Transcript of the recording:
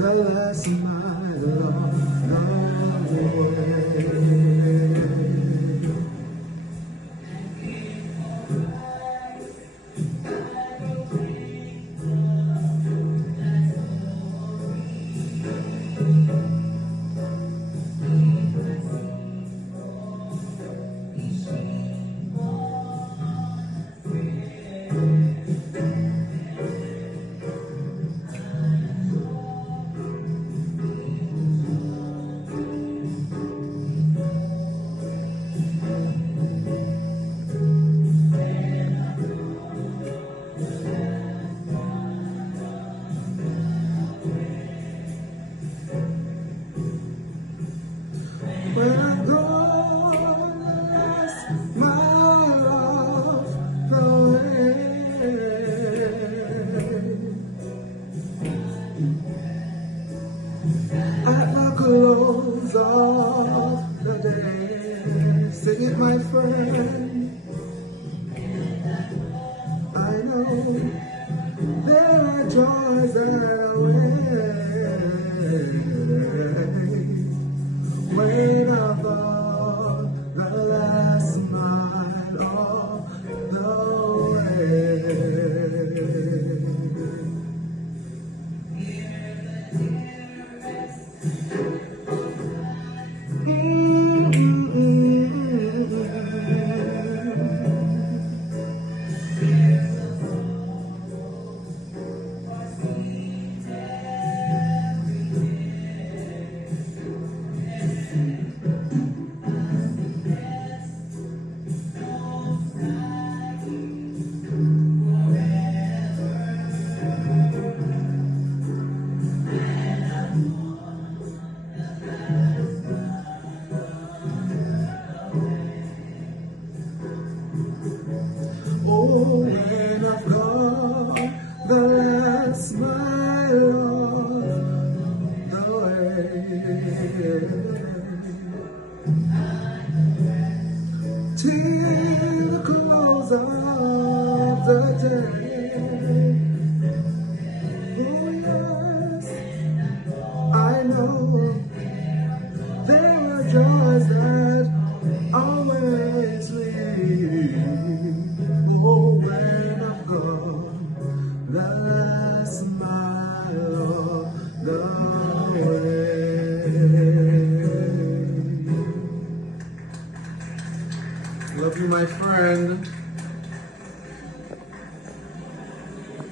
the less my love away. When I'm gone, ask my love away. At the close of the day, sing it, my friend. I know there are joys that await. When I thought the last mile of the way. Oh, when I've gone the last mile of the way.